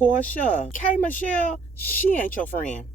Porsha, K.Michelle, she ain't your friend.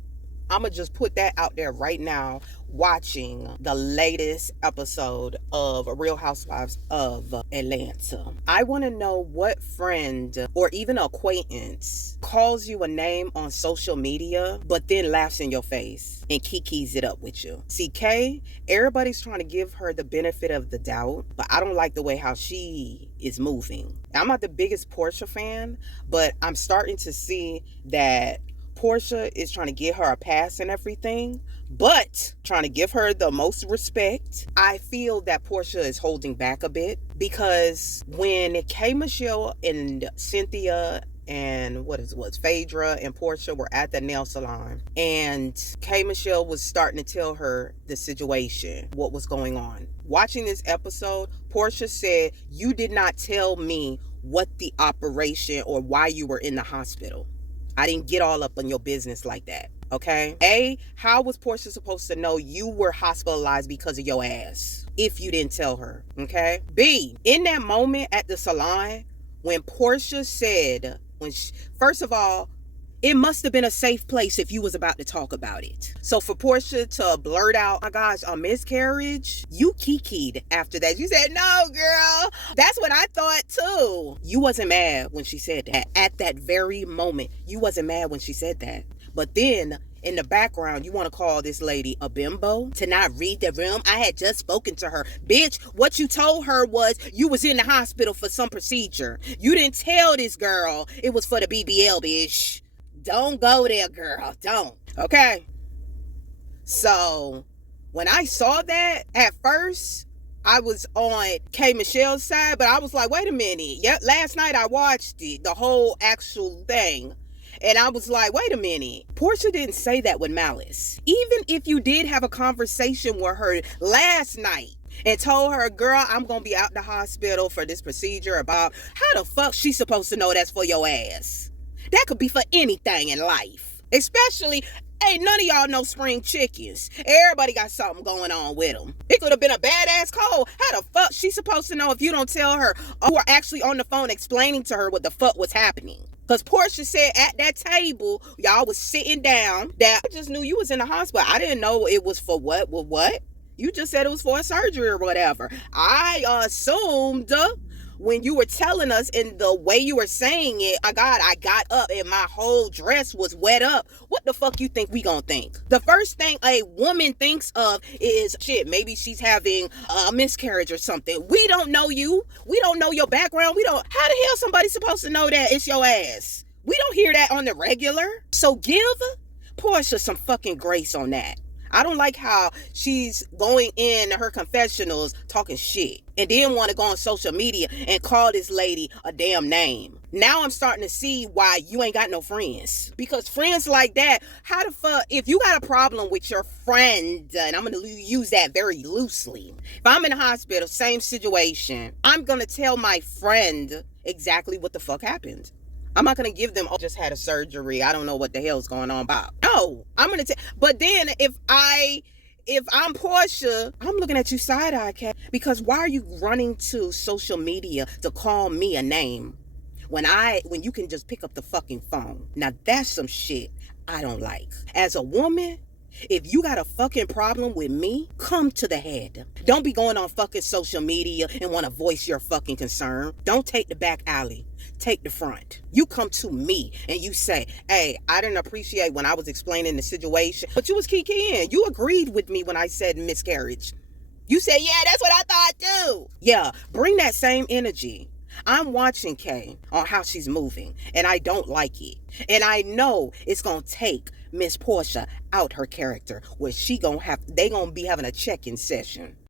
I'ma just put that out there right now. Watching the latest episode of Real Housewives of Atlanta, I want to know what friend or even acquaintance calls you a name on social media but then laughs in your face and kikis it up with you. See, Kay, everybody's trying to give her the benefit of the doubt, but I don't like the way how she is moving. I'm not the biggest Porsha fan, but I'm starting to see that Porsha is trying to get her a pass and everything, but trying to give her the most respect. I feel that Porsha is holding back a bit because when K.Michelle and Cynthia and Phaedra and Porsha were at the nail salon, and K.Michelle was starting to tell her the situation, what was going on. Watching this episode, Porsha said, "You did not tell me what the operation or why you were in the hospital. I didn't get all up on your business like that." Okay? A, how was Porsha supposed to know you were hospitalized because of your ass if you didn't tell her? Okay? B, in that moment at the salon, when Porsha said, first of all, it must have been a safe place if you was about to talk about it. So for Porsha to blurt out, "Oh my gosh, a miscarriage," you kikied after that. You said, "No, girl, that's what I thought too." You wasn't mad when she said that. At that very moment, you wasn't mad when she said that. But then in the background, you want to call this lady a bimbo to not read the room. I had just spoken to her. Bitch, what you told her was you was in the hospital for some procedure. You didn't tell this girl it was for the BBL, bitch. Don't go there, girl. Don't. Okay? So, when I saw that, at first, I was on K.Michelle's side, but I was like, wait a minute. Yep, last night I watched it, the whole actual thing. And I was like, wait a minute. Porsha didn't say that with malice. Even if you did have a conversation with her last night and told her, "Girl, I'm going to be out the hospital for this procedure," about how the fuck she supposed to know that's for your ass? That could be for anything in life. Especially, ain't none of y'all know spring chickens. Everybody got something going on with them. It could have been a badass cold. How the fuck she supposed to know if you don't tell her or actually on the phone explaining to her what the fuck was happening? Because Porsha said at that table, y'all was sitting down, that I just knew you was in the hospital. I didn't know it was for what. Well, what? You just said it was for a surgery or whatever. I assumed when you were telling us in the way you were saying it, my God, I got up and my whole dress was wet up. What the fuck you think we gonna think? The first thing a woman thinks of is, shit, maybe she's having a miscarriage or something. We don't know you. We don't know your background. How the hell somebody supposed to know that it's your ass? We don't hear that on the regular. So give Porsha some fucking grace on that. I don't like how she's going in her confessionals talking shit and then want to go on social media and call this lady a damn name. Now I'm starting to see why you ain't got no friends. Because friends like that, how the fuck, if you got a problem with your friend, and I'm going to use that very loosely. If I'm in the hospital, same situation, I'm going to tell my friend exactly what the fuck happened. I'm not going to give them, "Oh, just had a surgery. I don't know what the hell's going on about." No, I'm going to tell. But then if I'm Porsha, I'm looking at you side-eye, cat. Because why are you running to social media to call me a name when you can just pick up the fucking phone? Now that's some shit I don't like. As a woman, if you got a fucking problem with me, come to the head. Don't be going on fucking social media and want to voice your fucking concern. Don't take the back alley. Take the front. You come to me and you say, "Hey, I didn't appreciate when I was explaining the situation, but you was kikiing. You agreed with me when I said miscarriage. You said, yeah, that's what I thought too." Yeah, bring that same energy. I'm watching Kay on how she's moving, and I don't like it. And I know it's going to take Miss Porsha out her character, where they going to be having a check-in session.